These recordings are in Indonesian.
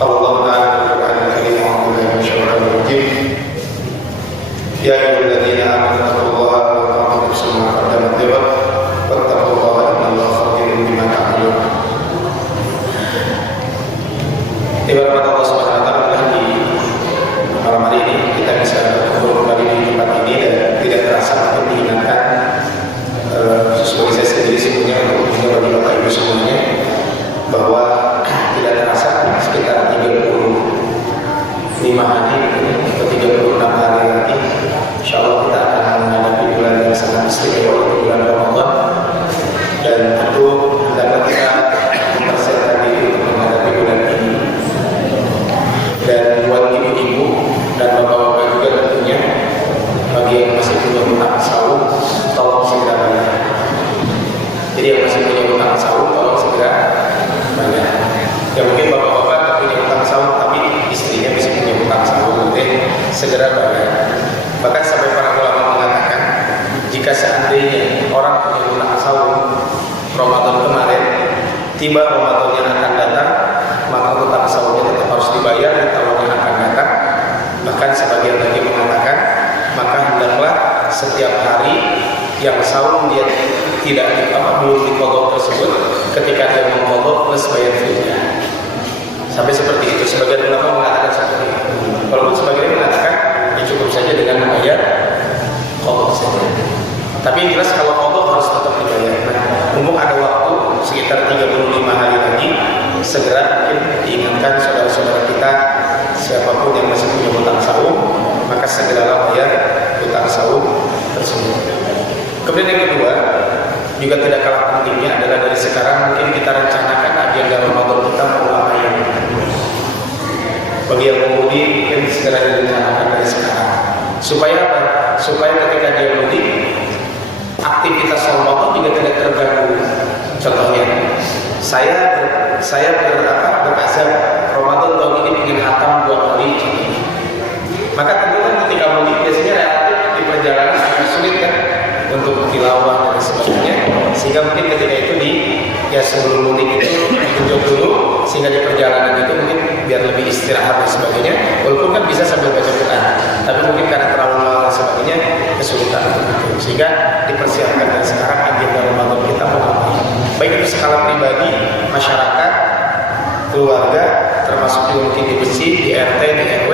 قال الله تعالى في القرآن الكريم أعوذ بالله من الشيطان الرجيم يا أيها الذين آمنوا اتقوا الله ولتنظر نفس ما قدمت لغد واتقوا الله إن الله خبير بما تعملون. Ibarat kata Allah Subhanahu wa taala di malam hari ini kita bisa berkumpul kembali di tempat ini dan tidak terasa untuk diingatkan sesuai saya sendiri sebelumnya untuk juga bagi Bapak Ibu semuanya bahwa tidak terasa sekitar 35 hari atau 36 hari lagi insyaallah kita akan menghadapi bulan yang sangat istimewa yaitu bulan Ramadan, dan tentu hendaklah kita mempersiapkan diri untuk menghadapi bulan ini. Dan buat ibu-ibu dan bapak-bapak juga tentunya bagi yang masih punya hutang saum tolong segera bayar. Jadi yang masih punya hutang saum tolong segera bayar. Ya mungkin bapak-bapak punya hutang saum tapi istrinya masih punya hutang saum, segera bayar. Bahkan sampai para ulama mengatakan jika seandainya orang punya hutang saum Ramadan kemarin, tiba Ramadan yang akan datang, maka hutang saumnya tetap harus dibayar di tahun yang akan datang. Bahkan sebagian lagi mengatakan maka hendaklah setiap hari yang saum dia tidak belum diqadha tersebut, ketika dia mengqadha plus bayar fidyah. Sampai seperti itu. Sebagian ulama mengatakan seperti itu. Walaupun sebagian mengatakan cukup saja dengan membayar qadha saja. Tapi yang jelas kalau qadha harus tetap dibayar. Mumpung ada waktu sekitar 35 hari lagi, segera mungkin diingatkan saudara-saudara kita siapapun yang masih punya hutang saum, maka segeralah bayar hutang saum tersebut. Kemudian yang kedua, juga tidak kalah pentingnya adalah dari sekarang mungkin kita rencanakan agenda Ramadan kita mau ngapain. Bagi yang mudik mungkin segera direncanakan dari sekarang. Supaya apa? Supaya ketika dia mudik, aktivitas Ramadan juga tidak terganggu. Contohnya, saya berazam Ramadan tahun ini ingin hatam 2 kali. Maka tentu kan ketika mudik biasanya relatif di perjalanan agak sulit kan untuk tilawah dan sebagainya, sehingga mungkin ketika itu sebelum mudik itu ditunjuk dulu, sehingga di perjalanan itu mungkin biar lebih istirahat dan sebagainya. Walaupun kan bisa sambil baca Quran, tapi mungkin karena terlalu lama dan sebagainya kesulitan untuk itu, sehingga dipersiapkan dari sekarang agenda Ramadan kita mau ngapain. Baik itu skala pribadi, masyarakat, keluarga, termasuk juga mungkin di masjid, di RT, di RW,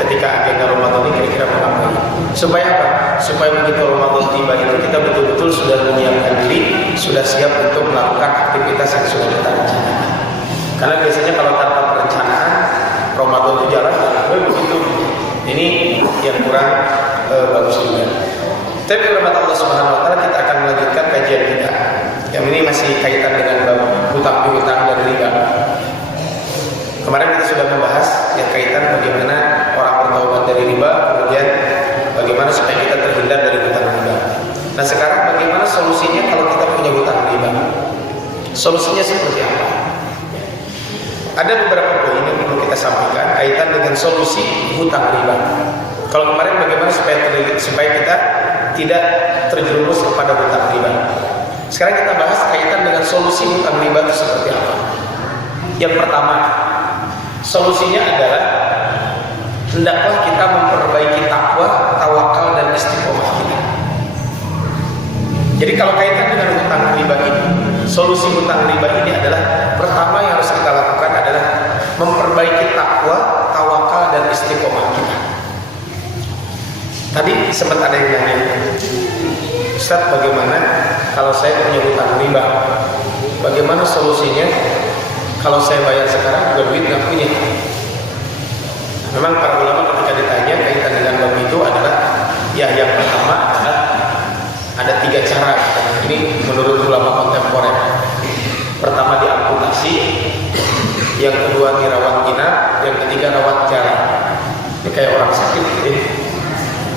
ketika agenda Ramadan ini kira-kira mau ngapain. Supaya apa? Supaya begitu Ramadan tiba itu kita betul-betul sudah menyiapkan diri, sudah siap untuk melakukan aktivitas yang sudah kita rencanakan. Karena biasanya kalau tanpa perencanaan, Ramadan itu jalan begitu. Ini yang kurang bagus juga. Tapi berkat Allah Subhanahu wa taala kita akan melanjutkan kajian kita. Yang ini masih kaitan dengan bab hutang piutang dan riba. Kemarin kita sudah membahas yang kaitan bagaimana orang bertaubat dari riba, kemudian bagaimana supaya kita terhindar dari hutang riba. Nah sekarang bagaimana solusinya kalau kita punya hutang riba? Solusinya seperti apa? Ada beberapa poin yang perlu kita sampaikan kaitan dengan solusi hutang riba. Kalau kemarin bagaimana supaya kita tidak terjerumus kepada hutang riba. Sekarang kita bahas kaitan dengan solusi hutang riba itu seperti apa. Yang pertama, solusinya adalah hendaklah kita memperbaiki takwa, tawakal dan istiqomah kita. Jadi kalau kaitan dengan hutang riba ini, solusi hutang riba ini adalah pertama yang harus kita lakukan adalah memperbaiki takwa, tawakal dan istiqomah kita. Tadi sempat ada yang nanya, Ustaz, bagaimana kalau saya punya hutang riba? Bagaimana solusinya? Kalau saya bayar sekarang juga duit nggak punya. Memang para ulama ketika ditanya kaitan dengan bab itu adalah yang pertama adalah ada 3 cara. Ini menurut ulama kontemporer. Pertama diamputasi, yang kedua dirawat inap, yang ketiga rawat jalan. Ini kayak orang sakit gitu.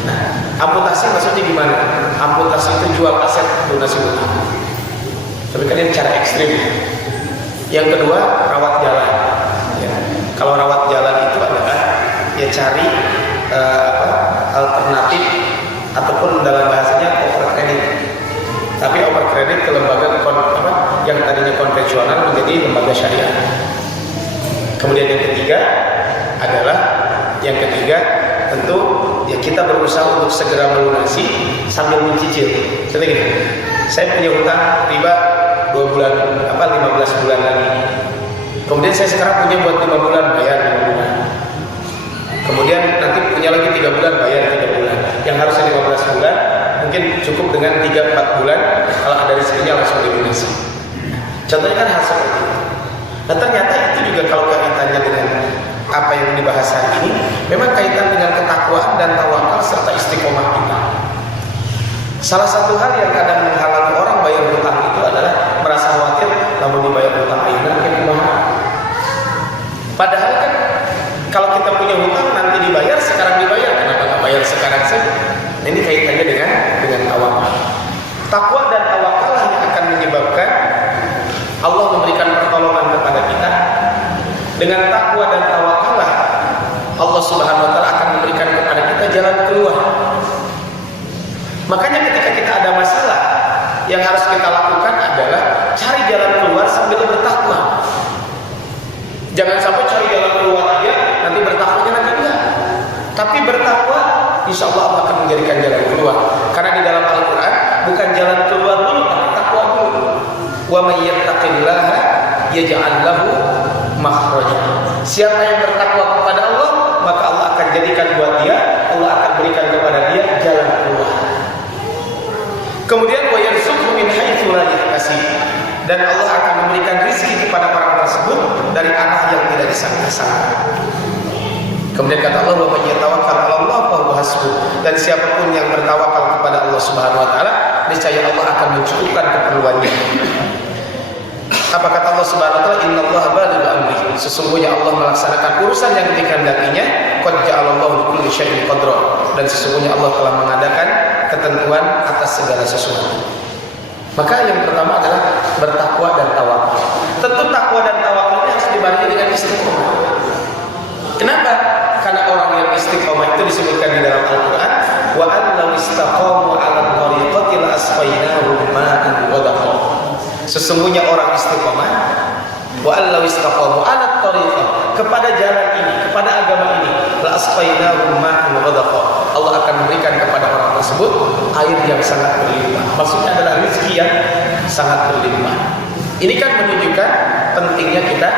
Nah, amputasi maksudnya gimana? Amputasi itu jual aset lunasi hutang. Tapi kan ini cara ekstrim. Yang kedua rawat jalan. Ya. Kalau rawat jalan itu adalah ya cari alternatif ataupun dalam bahasanya overcredit. Tapi overcredit ke lembaga yang tadinya konvensional menjadi lembaga syariah. Kemudian yang ketiga tentu ya kita berusaha untuk segera melunasi sambil mencicil. Contoh gini, saya punya hutang riba 15 bulan lagi. Kemudian saya sekarang punya buat 5 bulan bayar 5 bulan. Kemudian nanti punya lagi 3 bulan bayar 3 bulan. Yang harusnya 15 bulan mungkin cukup dengan 3-4 bulan kalau ada rezekinya langsung dilunasi. Contohnya kan hal seperti itu. Nah ternyata itu juga kalau kaitannya dengan apa yang dibahas hari ini, memang kaitan dengan ketakwaan dan tawakal serta istiqomah kita. Salah satu hal yang kadang menghalangi orang bayar hutang itu adalah merasa khawatir namun dibayar hutang akhirnya kumaha. Padahal kan kalau kita punya hutang nanti dibayar, sekarang dibayar, kenapa nggak bayar sekarang saja? Nah, ini kaitannya dengan tawakal. Takwa dan tawakal yang akan menyebabkan Allah memberikan pertolongan kepada kita. Dengan takwa dan tawakal Allah Subhanahu wa taala akan memberikan kepada kita jalan keluar. Makanya ketika kita ada masalah, yang harus kita lakukan adalah cari jalan keluar sambil bertakwa. Jangan sampai cari jalan keluar aja nanti bertakwanya nanti enggak. Tapi bertakwa insya Allah akan menjadikan jalan keluar. Karena di dalam Al-Quran bukan jalan keluar dulu, tapi takwa dulu. Wa may yattaqillaha yaj'al lahu makhraja. Siapa yang bertakwa kepada Allah, maka Allah akan jadikan buat dia, Allah akan berikan kepada dia jalan keluar. Kemudian wa yarzuqhu min haitsu la yahtasib. Dan Allah akan memberikan rezeki kepada orang tersebut dari arah yang tidak disangka-sangka. Kemudian kata Allah, wa may yatawakkal 'ala Allah fa huwa hasbuh. Dan siapapun yang bertawakal kepada Allah Subhanahu wa taala, niscaya Allah akan mencukupkan keperluannya. Apa kata Allah Subhanahu wa taala? Innallaha balighu amri. Sesungguhnya Allah melaksanakan urusan yang dikehendakinya. Qad ja'alallahu likulli syai'in qadra. Dan sesungguhnya Allah telah mengadakan ketentuan atas segala sesuatu. Maka yang pertama adalah bertakwa dan tawakal. Tentu takwa dan tawakal ini harus dibarengi dengan istiqomah. Kenapa? Karena orang yang istiqomah itu disebutkan di dalam Al-Quran, wa an law istaqamu 'ala tariqati la asqainahum ma'an ghadaqa. Sesungguhnya orang istiqomah, wa an law istaqamu 'ala tariqah, kepada jalan ini, kepada agama ini, la asqainahum ma'an ghadaqa. Allah akan memberikan kepada orang tersebut air yang sangat berlimpah. Maksudnya adalah rezeki yang sangat berlimpah. Ini kan menunjukkan pentingnya kita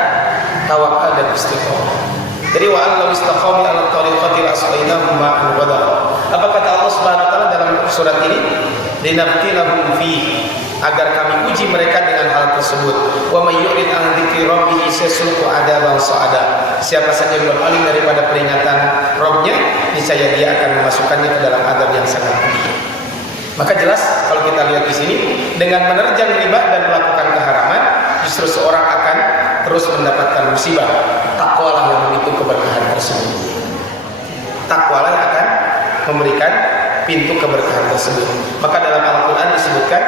tawakal dan istiqomah. Jadi wa an law istaqamu 'ala tariqati la asqainahum ma'an ghadaqa. Apa kata Allah Subhanahu wa taala dalam surat ini? Linaftinahum fi, agar kami uji mereka dengan hal tersebut. Wa may yu'rid an dzikri rabbih yasluku adaban sa'ada. Siapa saja yang berpaling daripada peringatan Rabb-nya, niscaya dia akan memasukkannya ke dalam azab yang sangat pedih. Maka jelas kalau kita lihat di sini, dengan menerjang riba dan melakukan keharaman, justru seorang akan terus mendapatkan musibah. Takwalah yang memicu keberkahan tersebut. Takwalah yang akan memberikan pintu keberkahan tersebut. Maka dalam Al-Quran disebutkan,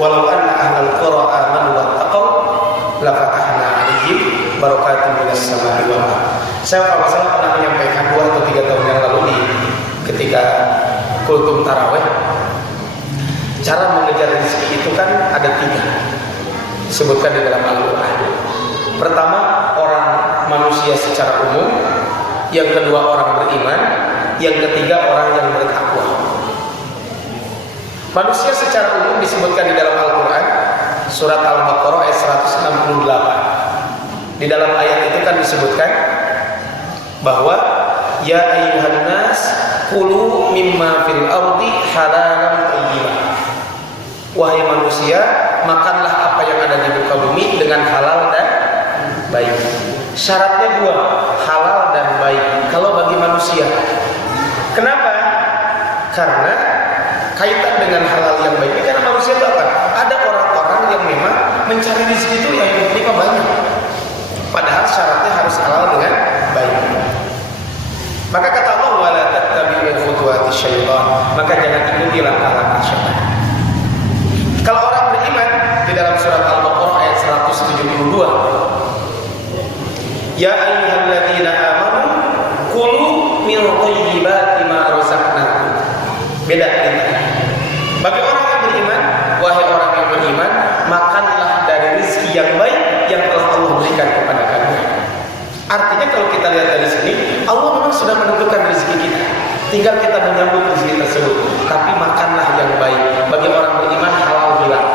walau anna ahlal qura amanu wattaqaw la fatahna 'alaihim barakatin minas samai wal ardh. Saya kalau salah pernah menyampaikan 2 atau 3 tahun yang lalu ketika kultum tarawih, cara mengejar rezeki itu kan ada 3 disebutkan di dalam Al-Quran. Pertama, orang manusia secara umum, yang kedua orang beriman, yang ketiga orang yang bertakwa. Manusia secara umum disebutkan di dalam Al-Quran, surat Al-Baqarah ayat 168. Di dalam ayat itu kan disebutkan bahwa ya ayyuhan nas kulu mimma fil ardi halalan thayyiban. Wahai manusia, makanlah apa yang ada di muka bumi dengan halal dan baik. Syaratnya 2, halal dan baik. Kalau bagi manusia, kenapa? Karena kaitan dengan halal yang baik ini karena manusia itu apa? Ada orang-orang yang memang mencari rezeki itu yang menerima banyak. Padahal syaratnya harus halal dengan baik. Maka kata Allah, wala tattabi'u khutuwati syaitan. Maka jangan ikuti langkah-langkah syaitan. Kalau orang beriman di dalam surat Al-Baqarah ayat 172, ya ayyuhalladzina amanu kulu min thayyibati ma razaqnakum. Beda perintah. Bagi orang yang beriman, wahai orang yang beriman, makanlah dari rezeki yang baik yang telah Allah berikan kepada kalian. tinggal kita menyambut rezeki tersebut. Tapi makanlah yang baik. Bagi orang beriman halal bilang.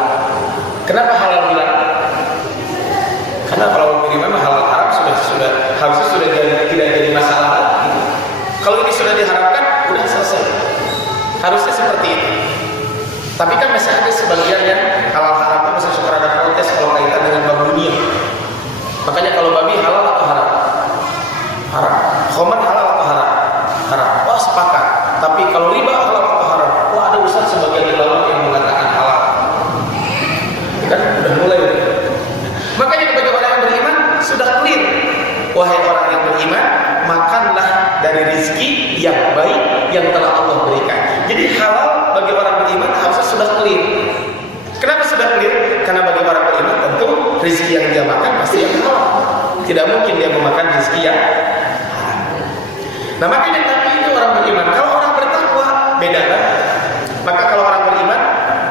Kenapa halal bilang? Karena kalau beriman halal haram harusnya sudah tidak jadi masalah lagi. Kalau ini sudah diharamkan, udah selesai. Harusnya seperti itu. Tapi kan masih ada sebagian yang halal haramnya masih suka ada protes kalau kaitan dengan bab dunia. Makanya kalau babi halal atau haram? Haram. Khamar halal atau haram? Haram. Wah sepakat. Tapi kalau riba halal atau haram? Wah ada ustaz sebagian ulama yang mengatakan halal. Kan udah mulai. Makanya bagi orang yang beriman sudah clear. Wahai orang yang beriman, makanlah dari rezeki yang baik yang telah Allah berikan. Jadi halal bagi orang beriman harusnya sudah clear. Kenapa sudah clear? Karena bagi orang beriman tentu rezeki yang dia makan pasti yang halal. Tidak mungkin dia memakan rezeki yang haram. Nah makanya tapi itu orang beriman. Kalau orang bertakwa beda kan? Maka kalau orang beriman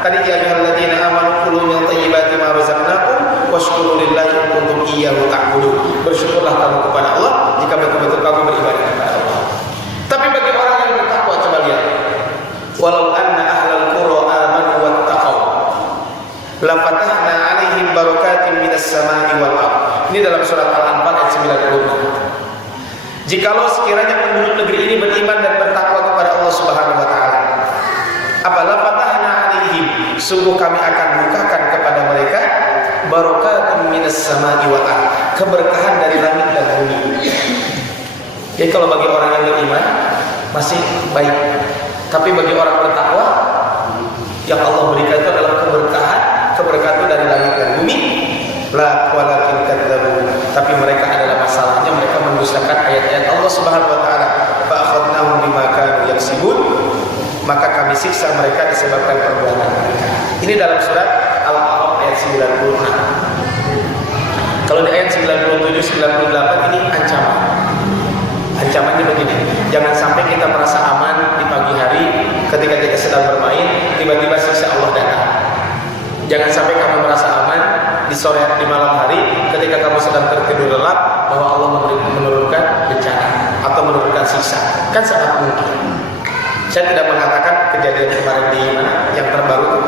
tadi ya ayyuhalladzina amanu kulu min thayyibati ma razaqnakum washkuru lillahi in kuntum iyyahu ta'budun. Bersyukurlah kamu kepada Allah jika betul-betul kamu beribadah kepada Allah. Tapi bagi orang yang bertakwa coba lihat. Walau anna ahlal qura amanu wattaqau la fatahna 'alaihim barakatin minas sama'i wal ardh. Ini dalam surat Al-Anfal ayat 96. Jikalau sekiranya penduduk negeri ini beriman dan bertakwa kepada Allah Subhanahu wa taala, apala fatahna 'alaihim, sungguh kami akan bukakan kepada mereka barakatun minas sama'i wal ardh, keberkahan dari langit dan bumi. Jadi kalau bagi orang yang beriman masih baik. Tapi bagi orang bertakwa yang Allah berikan itu adalah keberkahan dari langit dan bumi. La walakin kadzabu, tapi mereka adalah masalahnya mereka mendustakan ayat-ayat Allah Subhanahu wa taala. Fa akhadnahum bima kanu yaksibun, maka kami siksa mereka disebabkan perbuatan mereka. Ini dalam surat Al-A'raf ayat 96. Kalau di ayat 97 98 ini ancaman. Ancamannya begini, jangan sampai kita merasa aman di pagi hari ketika kita sedang bermain, tiba-tiba siksa Allah datang. Jangan sampai kamu merasa aman di sore di malam hari ketika kamu sedang tertidur lelap bahwa Allah menurunkan bencana atau menurunkan siksa. Kan sangat mungkin. Saya tidak mengatakan kejadian kemarin di mana yang terbaru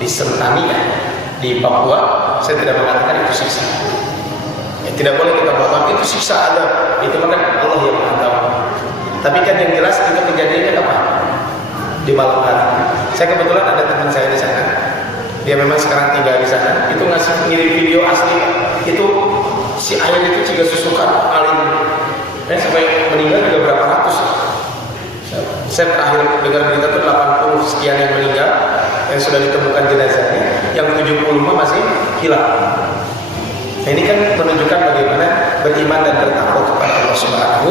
di Sentani ya, di Papua, saya tidak mengatakan itu siksa. Ya, tidak boleh kita bawa itu siksa ada. Itu kan Allah yang tahu. Tapi kan yang jelas itu kejadiannya apa? Di malam hari. Saya kebetulan ada teman saya di sana. Dia memang sekarang tinggal di sana. Itu ngirim video asli. Itu si ayam itu juga susukan alim. Sampai meninggal juga berapa ratus. Saya terakhir dengar berita itu 80 sekian yang meninggal, yang sudah ditemukan jenazahnya, yang 75 masih hilang. Nah, ini kan menunjukkan bagaimana beriman dan bertakwa kepada Allah Subhanahu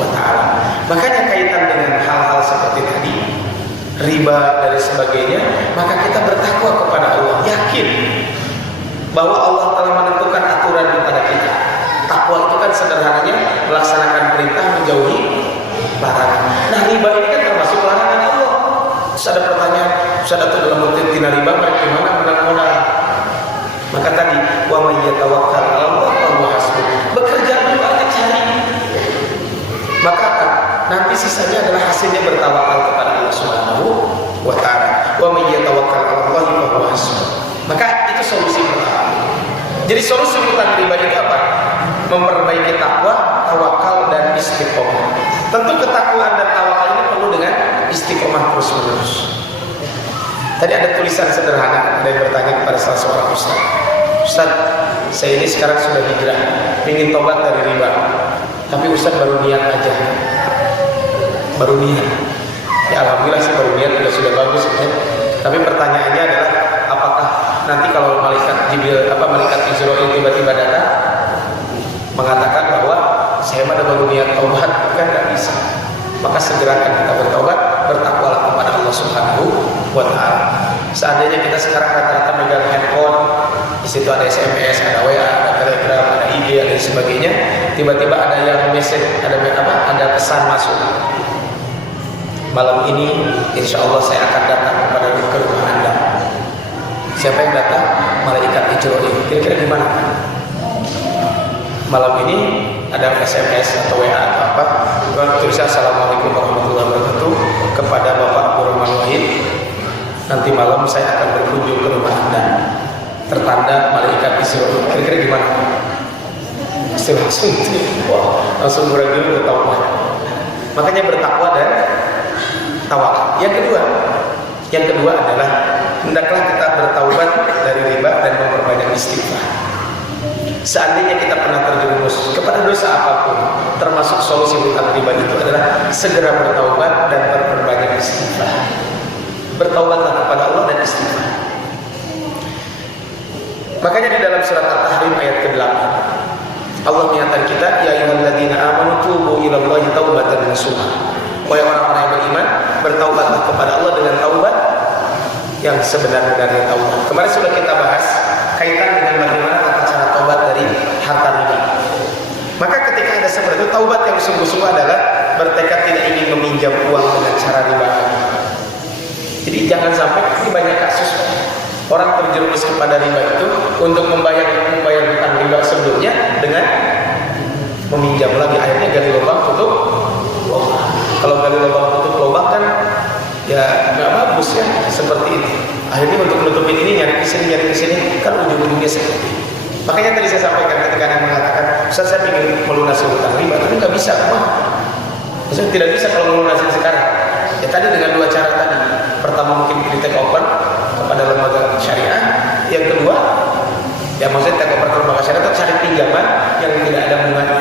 wa taala. Makanya kaitan dengan hal-hal seperti tadi, riba dan sebagainya, maka kita bertakwa kepada Allah, yakin bahwa Allah telah menentukan aturan kepada kita. Takwa itu kan sederhananya melaksanakan perintah, menjauhi larangan. Nah, riba ini kan termasuk larangan Allah. Terus ada pertanyaan, Ustaz itu dalam bentuk tina riba bagaimana menang-menang? Maka tadi wa may yatawakkal 'ala Allah fa huwa hasbuh. Bekerja dulu aja cari. Maka nanti sisanya adalah hasilnya bertawakal kepada Allah Subhanahu wa taala. Wa may yatawakkal 'ala Allah fa huwa hasbuh. Maka itu solusi pertama. Jadi solusi utang riba itu apa? Memperbaiki takwa, tawakal dan istiqomah. Tentu ketakwaan dan tawakal ini perlu dengan istiqomah terus-menerus. Tadi ada tulisan sederhana, ada yang bertanya kepada salah seorang ustaz. Ustaz, saya ini sekarang sudah hijrah, ingin tobat dari riba. Tapi ustaz baru niat aja. Baru niat. Ya alhamdulillah sih baru niat sudah bagus ya. Tapi pertanyaannya adalah apakah nanti kalau malaikat Jibril malaikat Israil tiba-tiba datang mengatakan bahwa saya pada baru niat taubat, kan nggak bisa. Maka segerakan kita bertaubat, bertakwalah kepada Allah Subhanahu wa taala. Seandainya kita sekarang rata-rata megang handphone, di situ ada SMS, ada WA, ada Telegram, ada IG, dan sebagainya, tiba-tiba ada yang message, ada pesan masuk. Malam ini, insya Allah saya akan datang ke rumah Anda. Siapa yang datang? Malaikat Israil. Kira-kira gimana? malam ini ada SMS atau WA atau apa, tulisnya Assalamualaikum warahmatullahi wabarakatuh kepada Bapak Abdurrahman Wahid. Nanti malam saya akan berkunjung ke rumah Anda. Tertanda malaikat Israel. Kira-kira gimana? Langsung, wah, langsung murah-murah bertaubat. Makanya bertakwa dan tawakal. Yang kedua adalah hendaklah kita bertaubat dari riba dan memperbanyak istighfar. Seandainya kita pernah terjerumus kepada dosa apapun, termasuk solusi hutang riba itu adalah segera bertaubat dan memperbanyak istighfar. Bertaubatlah kepada Allah dan istighfar. Makanya di dalam surat At-Tahrim ayat ke-8 Allah mengingatkan kita, ya ayyuhalladzina amanu tubu ilallahi taubatan nasuha. Wahai orang-orang yang beriman, bertaubatlah kepada Allah dengan taubat yang sebenar-benarnya taubat. Kemarin sudah kita bahas kaitan dengan bagaimana tata cara taubat dari harta riba. Maka ketika ada seperti itu, taubat yang sungguh-sungguh adalah bertekad tidak ingin meminjam uang dengan cara riba. Jadi jangan sampai, ini banyak kasus orang terjerumus kepada riba itu untuk membayar hutang riba sebelumnya dengan meminjam lagi, akhirnya gali lubang tutup lubang. Kalau gali lubang tutup lubang kan ya nggak bagus ya, seperti itu. Akhirnya untuk menutupin ini nyari kesini kan ujung-ujungnya seperti itu. Makanya tadi saya sampaikan ketika yang mengatakan, Ustaz saya ingin melunasi hutang riba, tapi nggak bisa, maksudnya tidak bisa kalau melunasi sekarang. Ya tadi dengan dua cara tadi. Pertama mungkin di take over kepada lembaga syariah. Yang kedua, ya maksudnya take over ke lembaga syariah atau cari pinjaman yang tidak ada bunganya.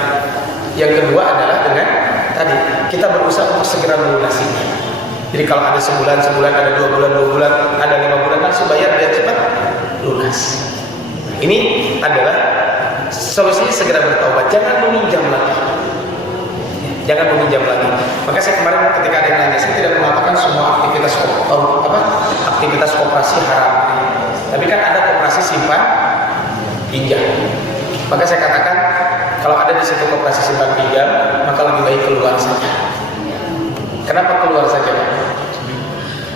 Yang kedua adalah dengan tadi kita berusaha untuk segera melunasinya. Jadi kalau ada sebulan, ada 2 bulan, ada 5 bulan langsung bayar biar cepat lunas. Ini adalah solusinya, segera bertaubat, jangan meminjam lagi. Maka saya kemarin ketika ada yang nanya, saya tidak mengatakan semua aktivitas koperasi haram. Tapi kan ada koperasi simpan pinjam. Maka saya katakan kalau ada di situ koperasi simpan pinjam, maka lebih baik keluar saja. Kenapa keluar saja?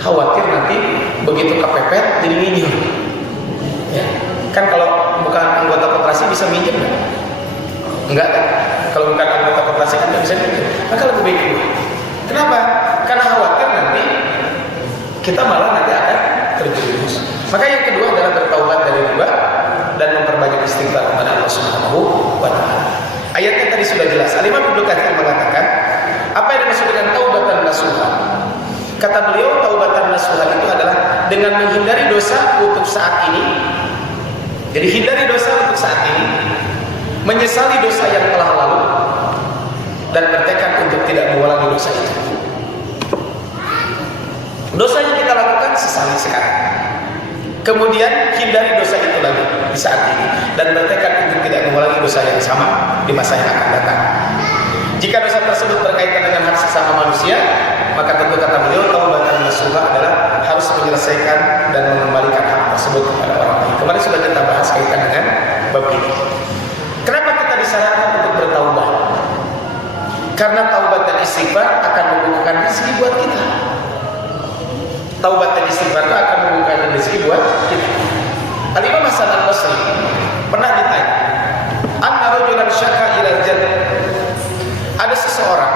Khawatir nanti begitu kepepet jadi minjem. Ya. Kan kalau bukan anggota koperasi bisa minjem kan? Enggak kan? Kalau bukan anggota koperasi kan nggak bisa minjem. Maka lebih baik keluar. Kenapa? Karena khawatir nanti kita malah nanti akan terjerumus. Maka yang kedua adalah bertaubat dari riba dan memperbanyak istighfar kepada Allah Subhanahu wa taala. Ayatnya tadi sudah jelas. Al-Imam Ibnu Katsir mengatakan, apa yang dimaksud dengan taubatan nasuha? Kata beliau, taubatan nasuha itu adalah dengan menghindari dosa untuk saat ini. Jadi hindari dosa untuk saat ini, menyesali dosa yang telah lalu, dan bertekad untuk tidak mengulangi dosa itu. Dosa yang kita lakukan sesali sekarang. Kemudian hindari dosa itu lagi di saat ini dan bertekad untuk tidak mengulangi dosa yang sama di masa yang akan datang. Jika dosa tersebut berkaitan dengan hak sesama manusia, maka tentu kata beliau taubatan nasuha adalah harus menyelesaikan dan mengembalikan hak tersebut kepada orang lain. Kemarin sudah kita bahas kaitan dengan bab ini. Kenapa kita disarankan untuk bertaubat? Karena taubat dan istighfar akan membukakan rezeki buat kita. Taubat dan istighfar itu akan membukakan rezeki buat kita. Al-Imam Hasan Al-Basri pernah ditanya, anna rajulan syaka ila jannah. Ada seseorang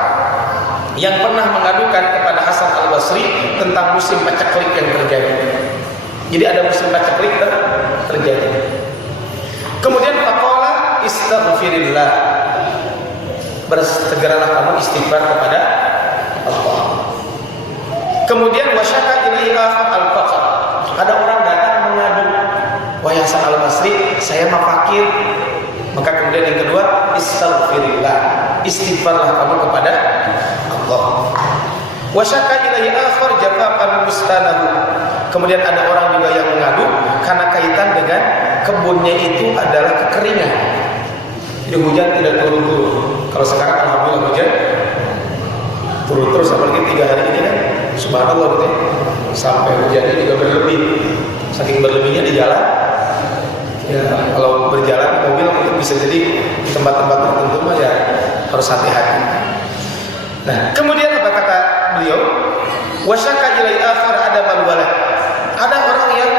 yang pernah mengadukan kepada Hasan Al-Basri tentang musim paceklik yang terjadi. Jadi ada musim paceklik terjadi. Kemudian faqala istaghfirillah. Bersegeralah kamu istighfar kepada Allah. Kemudian wasyaka ilaihi al-faqr. Ada orang datang mengadu, wahai Hasan Al-Basri, saya mah fakir. Maka kemudian yang kedua, istaghfirillah. Istighfarlah kamu kepada Allah. Wasyaka ilaihi akhar jafafan bustanahu. Kemudian ada orang juga yang mengadu karena kaitan dengan kebunnya itu adalah kekeringan. Jadi hujan tidak turun-turun. Kalau sekarang alhamdulillah hujan turun terus, apalagi 3 hari ini kan subhanallah gitu ya. Sampai hujannya juga berlebih. Saking berlebihnya di jalan. Ya, kalau berjalan mobil itu bisa jadi di tempat-tempat tertentu mah ya harus hati-hati. Nah, kemudian apa kata beliau? Wasyaka ilai akhar ada walad. Ada orang yang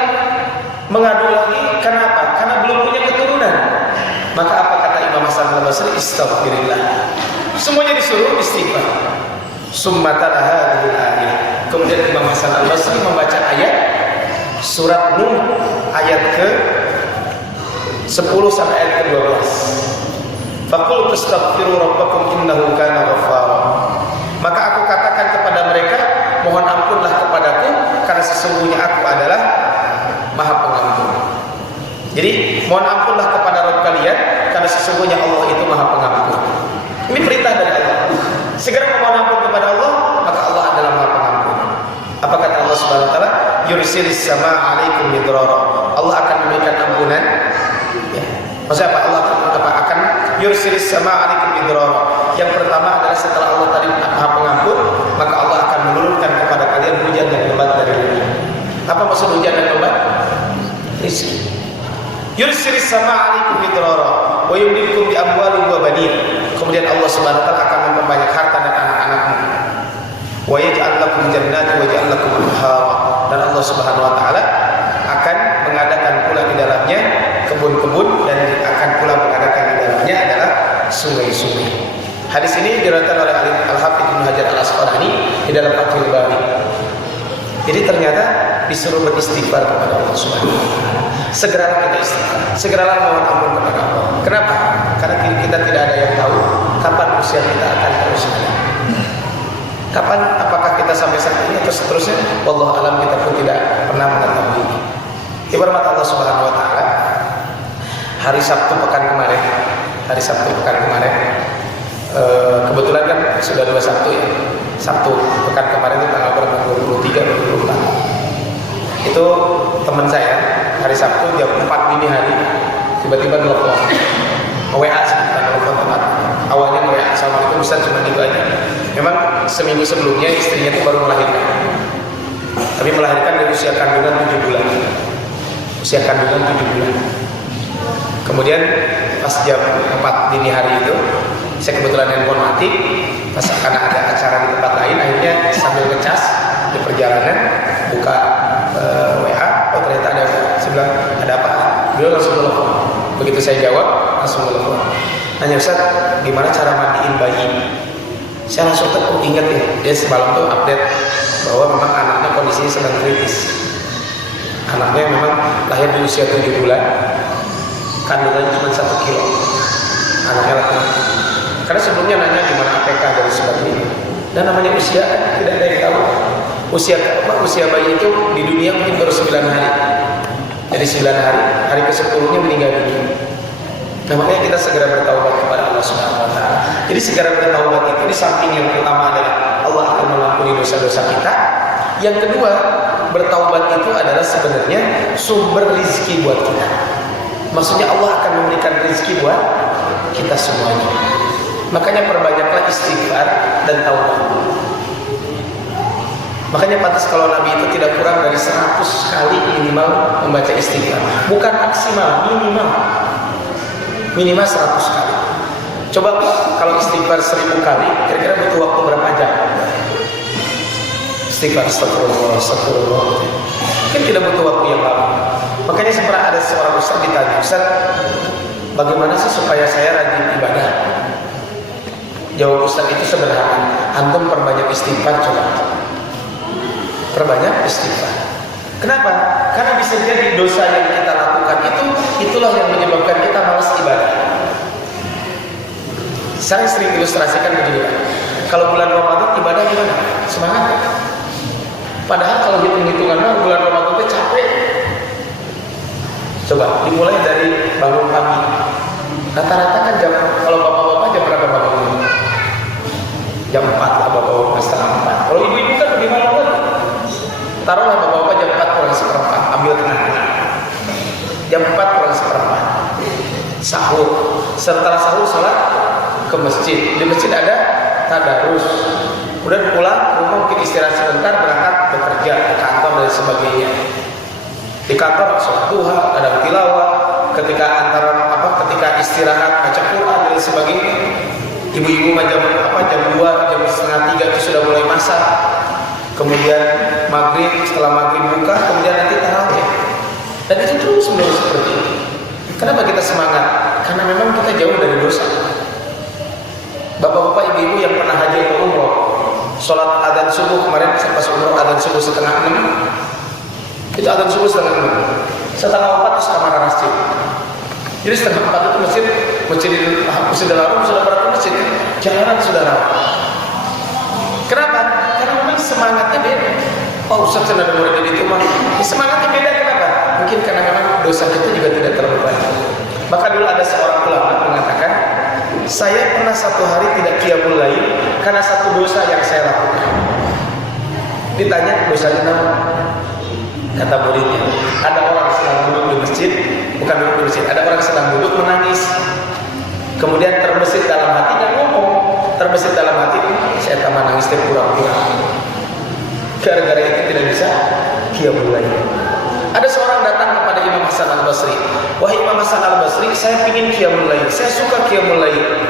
mengadu lagi, kenapa? Karena belum punya keturunan. Maka apa kata Imam Imam Hasan al-Basri, istaghfirillah. Semuanya disuruh istighfar. Summa tala hadhil ayat. Kemudian Imam Hasan al-Basri membaca ayat surat Nuh ayat ke 10 sampai ayat ke 12. Faqul tastaghfiru rabbakum innahu kana ghaffara. Maka aku katakan kepada mereka, mohon ampunlah kepadaku karena sesungguhnya aku adalah Maha Pengampun. Jadi mohon ampunlah kepada Rabb kalian karena sesungguhnya Allah itu Maha Pengampun. Ini perintah dari Allah. Segera memohon ampun kepada Allah, maka Allah adalah Maha Pengampun. Apa kata Allah Subhanahu wa taala? Yursilis samaa 'alaikum midrara. Allah akan memberikan ampunan. Ya. Maksudnya apa? Allah akan yursilis samaa 'alaikum midrara. Yang pertama adalah setelah Allah tadi Maha Pengampun, maka Allah akan menurunkan kepada kalian hujan yang lebat dari langit. Apa maksud hujan yang lebat? Rizki. Yursilis samaa 'alaikum midrara wa yumdidukum bi amwalin wa banin. Kemudian Allah Subhanahu wa taala akan memperbanyak harta dan anak-anakmu. Wa yaj'al lakum jannatin wa yaj'al lakum anhara. Dan Allah Subhanahu wa taala akan mengadakan pula di dalamnya kebun-kebun dan akan pula mengadakan di dalamnya adalah sungai-sungai. Hadis ini diriwayatkan oleh Al-Hafidz Ibnu Hajar Al-Asqalani di dalam Fathul Bari. Jadi ternyata disuruh beristighfar kepada Allah Subhanahu wa taala. Segeralah kita istighfar, segeralah mohon ampun kepada Allah. Kenapa? Karena kita tidak ada yang tahu kapan usia kita akan terus ada. Kapan, apakah kita sampai saat ini atau seterusnya? Wallahu alam, kita pun tidak pernah mengetahui. Ibarat Allah Subhanahu wa taala, hari Sabtu pekan kemarin, kebetulan kan sudah 2 Sabtu ya. Sabtu pekan kemarin itu tanggal berapa? 23 atau 24. Itu teman saya hari Sabtu jam 4 dini hari tiba-tiba nelfon, WA sebentar, nelfon teman. Awalnya WA, assalamualaikum Ustaz, cuma gitu aja. Memang seminggu sebelumnya istrinya itu baru melahirkan, tapi melahirkan dari usia kandungan 7 bulan. Kemudian pas jam 4 dini hari itu, saya kebetulan handphone mati, pas karena ada acara di tempat lain, akhirnya sambil ngecas di perjalanan buka WA, oh ternyata ada. Saya bilang, ada apa? Beliau langsung telepon. Begitu saya jawab, langsung telepon. Nanya, Ustaz, gimana cara mandiin bayi? Saya langsung ingat ya, dia semalam tuh update bahwa memang anaknya kondisinya sedang kritis. Anaknya memang lahir di usia 7 bulan, kandungannya cuma 1 kilo. Anaknya laki-laki. Karena sebelumnya nanya gimana APK dan sebagainya. Dan namanya usia tidak ada yang tahu. Usia bayi itu di dunia mungkin baru 9 hari. Jadi 9 hari, hari ke-10-nya meninggal dunia. Nah, makanya kita segera bertaubat kepada Allah Subhanahu wa taala. Jadi segera bertaubat itu di samping yang pertama adalah Allah akan mengampuni dosa-dosa kita. Yang kedua, bertaubat itu adalah sebenarnya sumber rezeki buat kita. Maksudnya Allah akan memberikan rezeki buat kita semuanya. Makanya perbanyaklah istighfar dan taubat. Makanya pantas kalau Nabi itu tidak kurang dari 100 kali minimal membaca istighfar. Bukan maksimal, minimal 100 kali. Coba kalau istighfar 1000 kali, kira-kira butuh waktu berapa jam? Istighfar astagfirullah. Mungkin tidak butuh waktu yang lama. Makanya pernah ada seorang ustaz ditanya, Ustaz, bagaimana sih supaya saya rajin ibadah? Jawab ustaz itu sederhana, antum perbanyak istighfar coba. Perbanyak istighfar. Kenapa? Karena bisa jadi dosa yang kita lakukan itulah yang menyebabkan kita malas ibadah. Saya sering ilustrasikan begini kan. Kalau bulan Ramadan ibadah gimana? Semangat kan? Padahal kalau hitung-hitungan bulan Ramadan itu capek. Coba dimulai dari bangun pagi. Rata-rata kan jam, kalau bapak-bapak jam berapa bangun? Jam 4 lah bapak-bapak, setengah 4. Kalau ibu-ibu kan lebih malam lagi. Taruhlah bapak-bapak jam 4 kurang seperempat, ambil tengah-tengah. Jam 4 kurang seperempat. Sahur. Setelah sahur sholat ke masjid. Di masjid ada tadarus. Kemudian pulang rumah mungkin istirahat sebentar, berangkat bekerja ke kantor dan sebagainya. Di kantor sholat duha, ada tilawah. Ketika istirahat baca Quran dan sebagainya. Ibu-ibu jam 2, jam setengah 3 itu sudah mulai masak. Kemudian maghrib, setelah maghrib buka, kemudian nanti tarawih. Dan itu terus menerus seperti ini. Kenapa kita semangat? Karena memang kita jauh dari dosa. Bapak-bapak, ibu-ibu yang pernah haji atau umroh, sholat adzan subuh kemarin pas umroh adzan subuh 5:30, itu adzan subuh 5:30, 4:30 terus kamar masjid. Jadi 3:30 itu masjid dalam sudah pada masjid, jalanan sudah ramai. Kenapa? Karena memang semangatnya beda. Oh, Ustaz ada murid di rumah, semangatnya beda. Kenapa? Mungkin karena memang dosa kita juga tidak terlalu banyak. Maka dulu ada seorang ulama mengatakan, saya pernah satu hari tidak qiyamul lail karena satu dosa yang saya lakukan. Ditanya dosanya apa? Kata muridnya, ada orang sedang duduk di masjid, bukan duduk di masjid, ada orang sedang duduk menangis. Kemudian terbesit dalam hatinya ngomong, terbesit dalam hati, saya tambah nangis pura-pura. Gara-gara itu tidak bisa qiyamul lail. Ada seorang datang kepada Imam Hasan Al-Basri. Wahai Imam Hasan Al-Basri, saya ingin qiyamul lail. Saya suka qiyamul lail.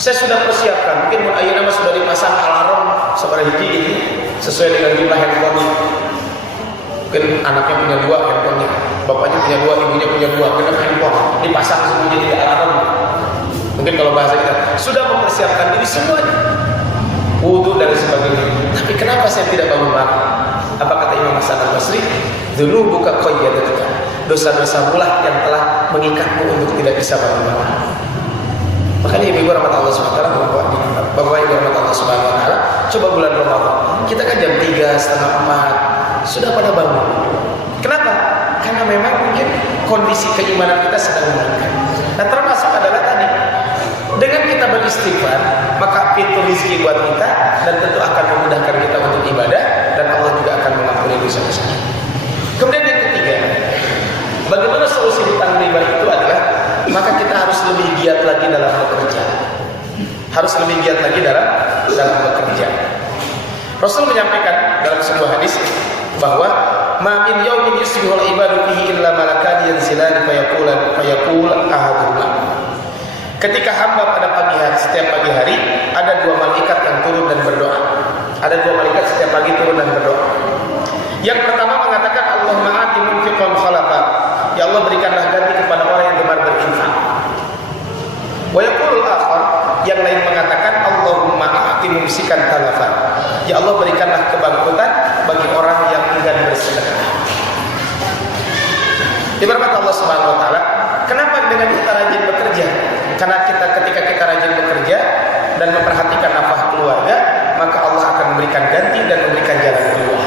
Saya sudah persiapkan. Mungkin ayeuna mah sudah dipasang alarm sabaraha hiji ini sesuai dengan jumlah handphone. Mungkin anaknya punya 2 handphonenya, bapaknya punya 2, ibunya punya 2, genap handphone dipasang semuanya di alarm. Mungkin kalau bahasa kita sudah mempersiapkan diri semuanya, wudu dan sebagainya. Tapi kenapa saya tidak bangun-bangun? Apa kata Imam Hasan Al-Basri? Dzunubuka qayyadatka. Dosa-dosa mulah yang telah mengikatmu untuk tidak bisa bangun-bangun. Makanya ibu rahmat Allah Subhanahu wa taala, Bapak ibu rahmat Allah Subhanahu wa taala, coba bulan Ramadan. Kita kan jam 3, setengah 4 sudah pada bangun. Kenapa? Karena memang mungkin kondisi keimanan kita sedang meningkat. Nah, termasuk adalah tadi, dengan kita beristighfar, maka pintu rezeki buat kita dan tentu akan memudahkan kita untuk ibadah, dan Allah juga akan mengampuni dosa-dosa. Kemudian yang ketiga, bagaimana solusi hutang riba itu adalah, maka kita harus lebih giat lagi dalam bekerja. Harus lebih giat lagi dalam bekerja. Rasul menyampaikan dalam sebuah hadis bahwa ma min yaumin yusbihul ibadu fihi illa malakani yanzilani fayaqul ahaduhuma. Ketika hamba pada pagi hari, setiap pagi hari ada 2 malaikat yang turun dan berdoa. Ada 2 malaikat setiap pagi turun dan berdoa. Yang pertama mengatakan, Allahumma ati munfiqan khalaqa. Ya Allah, berikanlah ganti kepada orang yang gemar berinfak. Wa yaqulul akhar, yang lain mengatakan, Allahumma ati mumsikan talafa. Ya Allah, berikanlah kebangkrutan bagi orang yang enggan bersedekah. Ibarat Allah Subhanahu wa taala, kenapa dengan kita rajin bekerja? Karena ketika kita rajin bekerja dan memperhatikan nafkah keluarga, maka Allah akan memberikan ganti dan memberikan jalan keluar.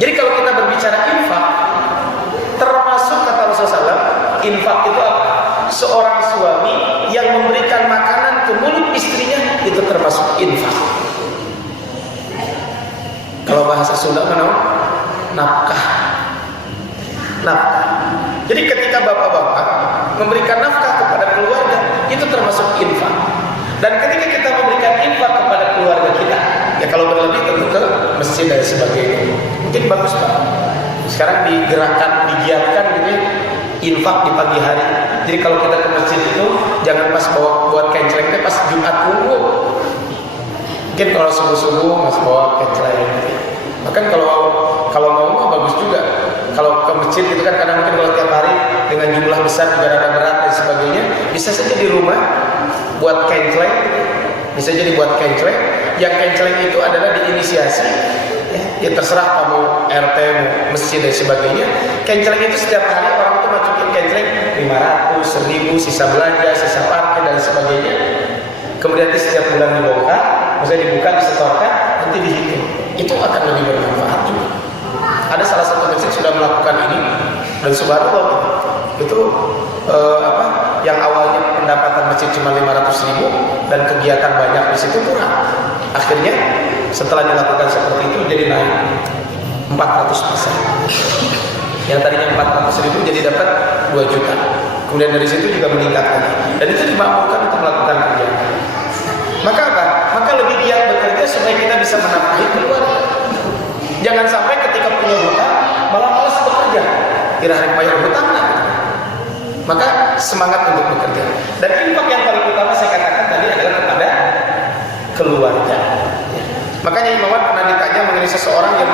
Jadi kalau kita berbicara infak, termasuk kata Rasulullah SAW, infak itu apa? Seorang suami yang memberikan makanan ke mulut istrinya, itu termasuk infak. Kalau bahasa Sunda mana? Nafkah. Nafkah. Jadi ketika bapak-bapak memberikan nafkah kepada keluarga, itu termasuk infak. Dan ketika kita memberikan infak kepada keluarga kita, ya kalau berlebih tentu ke masjid dan sebagainya, mungkin bagus Pak. Sekarang digerakkan, digiatkan gitu ya, infak di pagi hari. Jadi kalau kita ke masjid itu jangan pas bawa buat kencelengnya pas Jumat Minggu. Mungkin kalau subuh-subuh mas bawa kenceleng. Bahkan kalau mau bagus juga. Kalau ke masjid itu kan kadang mungkin kalau tiap hari dengan jumlah besar juga ada berat dan sebagainya, bisa saja di rumah buat kenceleng, bisa jadi buat kenceleng. Yang kenceleng itu adalah diinisiasi, ya terserah kamu RT, masjid dan sebagainya. Kenceleng itu setiap hari orang itu masukin kenceleng 500, 1000, sisa belanja, sisa parkir dan sebagainya. Kemudian nanti setiap bulan dibongkar, misalnya dibuka, disetorkan, nanti dihitung. Itu akan lebih bermanfaat juga. Ada salah satu masjid sudah melakukan ini, dan subhanallah itu yang awalnya pendapatan masjid cuma 500.000 dan kegiatan banyak di situ kurang. Akhirnya setelah dilakukan seperti itu jadi naik 400%. Yang tadinya 400.000 jadi dapat 2 juta. Kemudian dari situ juga meningkat lagi. Dan itu dimampukan untuk melakukan kegiatan. Maka apa? Maka lebih giat bekerja supaya kita bisa menafkahi keluarga. Jangan sampai ketika punya hutang malah malas bekerja. Kira-kira bayar hutangnya. Maka semangat untuk bekerja. Dan infak yang paling utama saya katakan tadi adalah kepada keluarga. Makanya Imam Ahmad pernah ditanya mengenai seseorang yang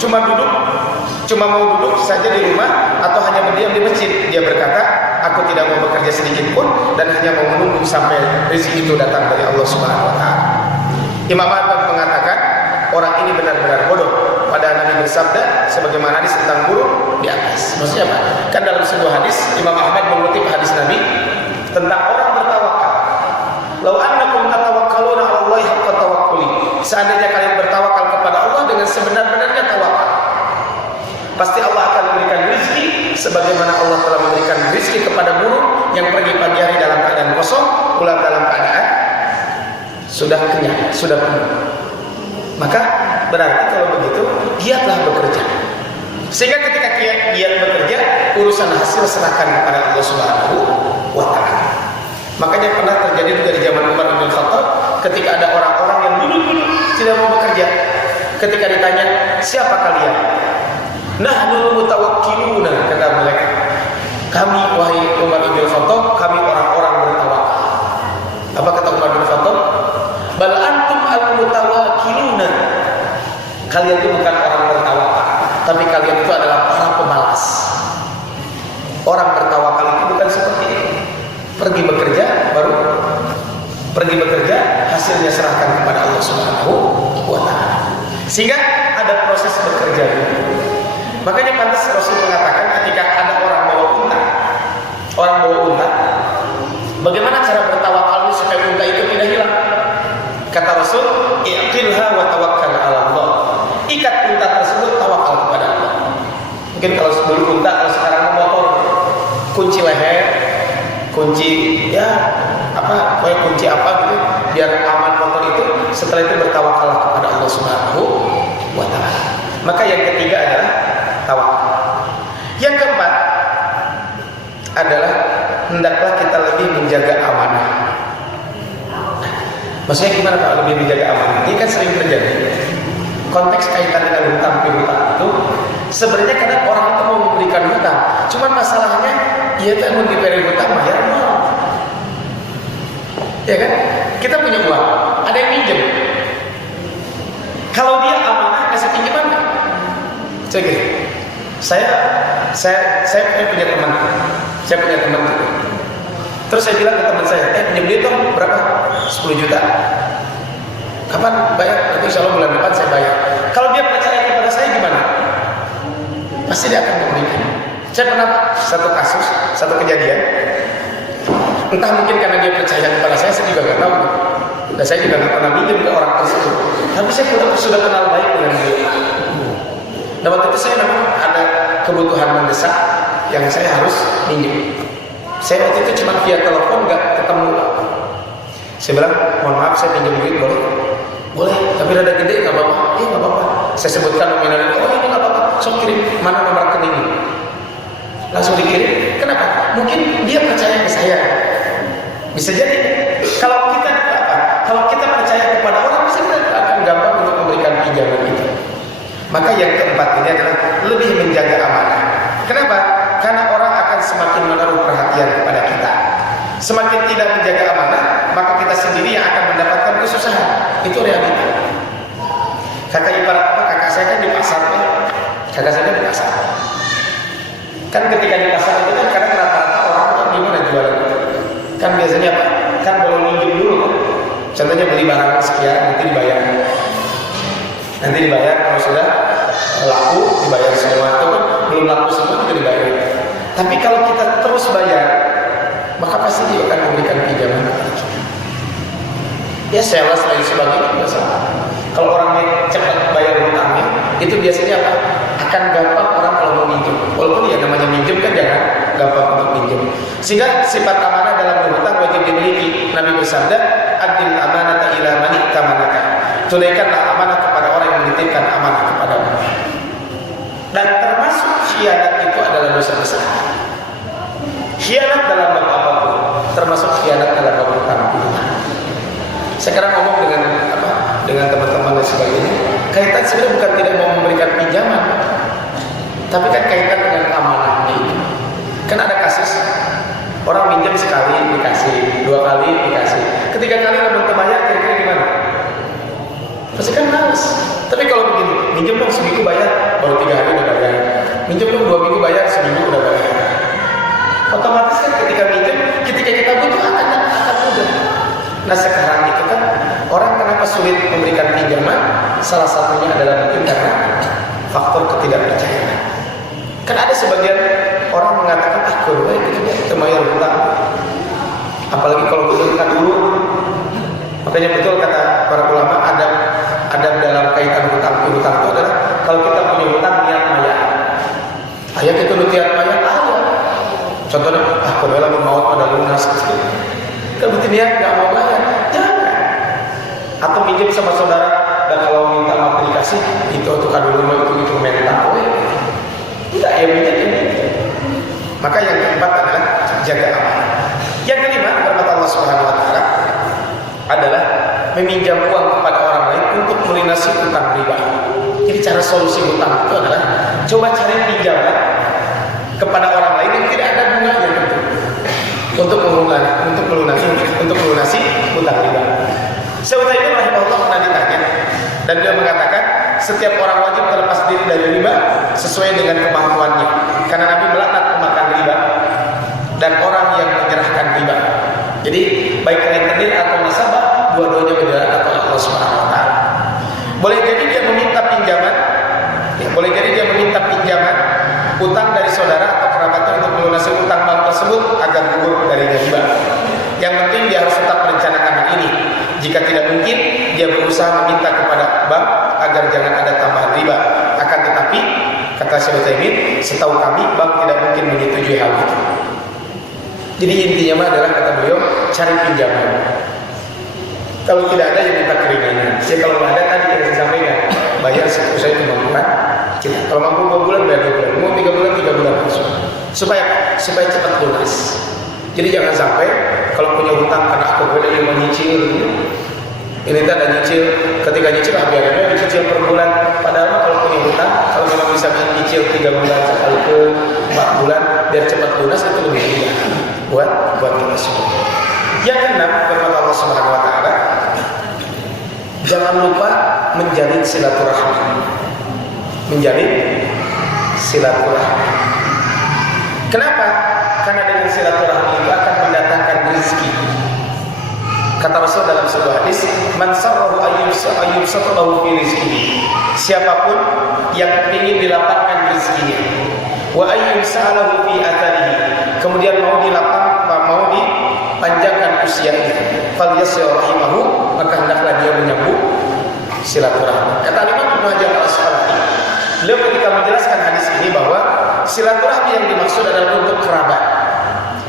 cuma mau duduk saja di rumah atau hanya berdiam di masjid. Dia berkata, aku tidak mau bekerja sedikit pun dan hanya mau menunggu sampai rezeki itu datang dari Allah Subhanahu wa taala. Imam Ahmad mengatakan orang ini benar-benar bodoh. Padahal Nabi bersabda sebagaimana hadis tentang burung di atas. Maksudnya apa? Kan dalam sebuah hadis Imam Ahmad mengutip hadis Nabi tentang orang bertawakal. Lau annakum tatawakkaluna 'ala Allahi haqqa tawakkuli. Seandainya kalian bertawakal kepada Allah dengan sebenar-benarnya tawakal, pasti Allah akan memberikan rezeki sebagaimana Allah telah memberikan rezeki kepada burung yang pergi pagi hari dalam keadaan kosong, pulang dalam keadaan sudah kenyang, sudah penuh. Maka berarti kalau begitu giatlah bekerja. Sehingga ketika giat bekerja, urusan hasil serahkan kepada Allah Subhanahu wa taala. Makanya pernah terjadi juga di zaman Umar bin Khattab ketika ada orang-orang yang dulu tidak mau bekerja. Ketika ditanya, "Siapa kalian?" "Nahnul mutawakkiluna," kata mereka. "Kami wahai Umar bin Khattab, kami orang-orang bertawakal." Apa kata Umar bin Khattab? "Bal antum al-mutawakkiluna." Kalian itu bukan orang bertawakal, tapi kalian itu adalah para pemalas. Orang bertawakal itu bukan seperti ini. Pergi bekerja, baru pergi bekerja, hasilnya serahkan kepada Allah Subhanahu wa taala. Sehingga ada proses bekerja dulu. Makanya pantas Rasul mengatakan ketika ada orang bawa unta, bagaimana cara bertawakal supaya unta itu tidak hilang? Kata Rasul, "Iqilha wa tawakkal 'ala Allah." Ikat unta tersebut, tawakal kepada Allah. Mungkin kalau dulu unta, kalau sekarang motor, kunci leher, kunci kunci apa gitu, biar aman motor itu. Setelah itu bertawakallah kepada Allah Subhanahu wa taala. Maka yang ketiga adalah tawakal. Yang keempat adalah hendaklah kita lebih menjaga amanah. Maksudnya gimana Pak lebih menjaga amanah? Ini kan sering terjadi. Konteks kaitan dengan hutang piutang itu sebenarnya kadang orang itu mau memberikan hutang, cuman masalahnya ia tak mau diberi hutang bayar mau. Ya kan? Kita punya uang, ada yang minjem. Kalau dia amanah kasih pinjaman enggak? Saya gini. Saya punya teman. Terus saya bilang ke teman saya, pinjam dia dong berapa? 10 juta. Kapan bayar? Nanti insya Allah bulan depan saya bayar. Kalau dia percaya kepada saya gimana? Pasti dia akan memberikan. Saya pernah satu kasus, satu kejadian. Entah mungkin karena dia percaya kepada saya juga nggak tahu. Dan saya juga nggak pernah minjem ke orang tersebut. Tapi saya sudah kenal baik dengan dia. Dan waktu itu saya memang ada kebutuhan mendesak yang saya harus minjem. Saya waktu itu cuma via telepon nggak ketemu. Saya bilang, "Mohon maaf saya pinjam duit boleh?" "Boleh, tapi rada gede nggak apa-apa." "Iya nggak apa-apa." Saya sebutkan nominalnya. "Oh ini nggak apa-apa, so kirim mana nomor rekeningnya." Langsung dikirim. Kenapa? Mungkin dia percaya ke saya. Bisa jadi kalau kita percaya kepada orang, pasti kita akan gampang untuk memberikan pinjaman itu. Maka yang keempat ini adalah lebih menjaga amanah. Kenapa? Karena orang akan semakin menaruh perhatian kepada kita. Semakin tidak menjaga amanah, maka kita sendiri yang akan mendapatkan kesusahan. Itu realita. Kakak saya kan di pasar, di pasar. Kan ketika di pasar itu kan kadang rata-rata orang kan gimana jualan itu. Kan biasanya apa? Kan boleh minjem dulu kan. Contohnya beli barang sekian, nanti dibayar kalau sudah laku dibayar semua. Itu kan belum laku semua itu dibayar. Tapi kalau kita terus bayar, maka pasti dia akan memberikan pinjaman kepada kita. Ya sales lain sebagainya tidak salah. Kalau orangnya cepat bayar hutangnya, itu biasanya apa? Akan gampang orang kalau mau minjem. Walaupun ya namanya minjem kan jangan gampang untuk minjem. Sehingga sifat amanah dalam berhutang wajib dimiliki. Nabi bersabda, "Adil amanata ila man itamanaka." Tunaikanlah amanah kepada orang yang menitipkan amanah kepadamu. Dan termasuk khianat itu adalah dosa besar. Khianat dalam bab apapun, termasuk khianat dalam bab hutang. Sekarang ngomong dengan teman-teman dan sebagainya, kaitan sebenarnya bukan tidak mau memberikan pinjaman, tapi kan kaitan dengan amanahnya itu. Kan ada kasus orang minjem sekali dikasih, 2 kali dikasih, 3 kali belum terbayar, kira-kira gimana? Pasti kan males. Tapi kalau begini, minjem dong seminggu bayar, baru 3 hari udah bayar. Minjem dong 2 minggu bayar, seminggu udah bayar. Otomatis kan ketika minjem, ketika kita butuh akan mudah. Nah sekarang itu kan orang kenapa sulit memberikan pinjaman? Salah satunya adalah mungkin karena faktor ketidakpercayaan. Kan ada sebagian orang mengatakan kalau itu bayar hutang. Apalagi kalau hutang dulu. Makanya betul kata para ulama ada dalam kaitan hutang itu adalah kalau kita punya hutang niat maya. Ayat itu niat maya ada. Contohnya kalau dalam maut pada lunas. Kan berarti niat nggak mau bayar. Jangan. Atau minjem sama saudara dan kalau minta maaf dikasih itu untuk kado rumah itu mental. Tidak ya minjem ini. Maka yang keempat adalah jaga amanah. Yang kelima kata Allah Subhanahu Wa Taala adalah meminjam uang kepada orang lain untuk melunasi utang riba. Jadi cara solusi utang itu adalah coba cari pinjaman kepada orang lain yang tidak ada bunganya untuk melunasi utang riba. Syekh Utsaimin rahimahullah pernah ditanya dan dia mengatakan setiap orang wajib terlepas diri dari riba sesuai dengan kemampuannya. Karena Nabi melaknat pemakan riba dan orang yang menyerahkan riba. Jadi baik rentenir atau nasabah dua-duanya dilaknat oleh Allah Subhanahu Wa Taala. Boleh jadi dia meminta pinjaman, utang dari saudara atau kerabatnya untuk melunasi utang bank tersebut agar gugur dari riba. Yang penting dia harus tetap merencanakan hal ini. Jika tidak mungkin, dia berusaha meminta kepada bank agar jangan ada tambahan riba. Akan tetapi, kata Syekh Utsaimin, setahu kami bank tidak mungkin menyetujui hal itu. Jadi intinya adalah kata beliau cari pinjaman. Kalau tidak ada yang minta keringanan. Ya kalau nggak ada tadi yang saya sampaikan bayar sesuai kemampuan kita. Kalau mampu 2 bulan bayar 2 bulan, mau 3 bulan 3 bulan langsung. Supaya cepat lunas. Jadi jangan sampai kalau punya hutang karena aku beda yang menyicil ini tak ada nyicil, ketika nyicil biarnya dicicil per bulan. Padahal kalau punya hutang, kalau memang bisa nyicil 3 bulan sekali ke 4 bulan biar cepat lunas itu lebih mudah buat kita semua. Yang keenam, firman Allah Subhanahu Wa Taala, jangan lupa menjalin silaturahmi. Kenapa? Karena dengan silaturahmi itu akan mendatangkan rezeki. Kata Rasul dalam sebuah hadis, "Man sarrahu ayyubsatahu fi rizqihi." Siapapun yang ingin dilapangkan rezekinya, wa ayyumsa'alahu fi atharihi, kemudian mau dipanjangkan usianya, falyasil rahimahu, maka hendaklah dia menyambung silaturahmi. Kata Imam Ibnu Hajar Al-Asqalani, beliau ketika menjelaskan hadis ini bahwa silaturahmi yang dimaksud adalah untuk kerabat,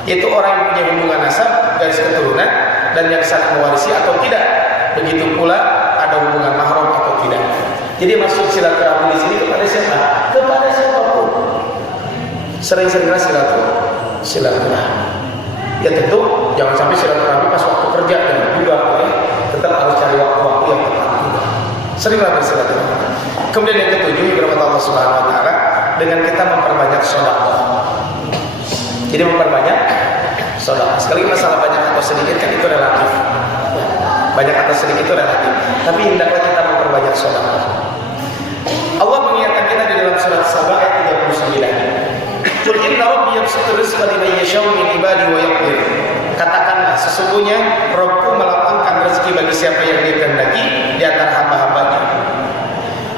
yaitu orang yang punya hubungan nasab, garis keturunan, dan yang saling mewarisi atau tidak. Begitu pula ada hubungan mahram atau tidak. Jadi maksud silaturahmi di sini kepada siapa? Kepada siapapun. Sering-seringlah silaturahmi. Ya tentu jangan sampai silaturahmi pas waktu kerja dan juga tetap harus cari waktu-waktu yang tepat juga. Seringlah bersilaturahmi. Kemudian yang ketujuh, firman Allah Subhanahu Wa Taala, dengan kita memperbanyak sedekah. Jadi memperbanyak sedekah. Sekali masalah banyak atau sedikit kan itu relatif. Banyak atau sedikit itu relatif. Tapi hendaklah kita memperbanyak sedekah. Allah mengingatkan kita di dalam surat Saba ayat 39. Qul inna rabbi yabsutu rizqa liman yasha'u min ibadi wa yaqdir. Katakanlah sesungguhnya Rabbku melapangkan rezeki bagi siapa yang Dia kehendaki di antara hamba-hambanya.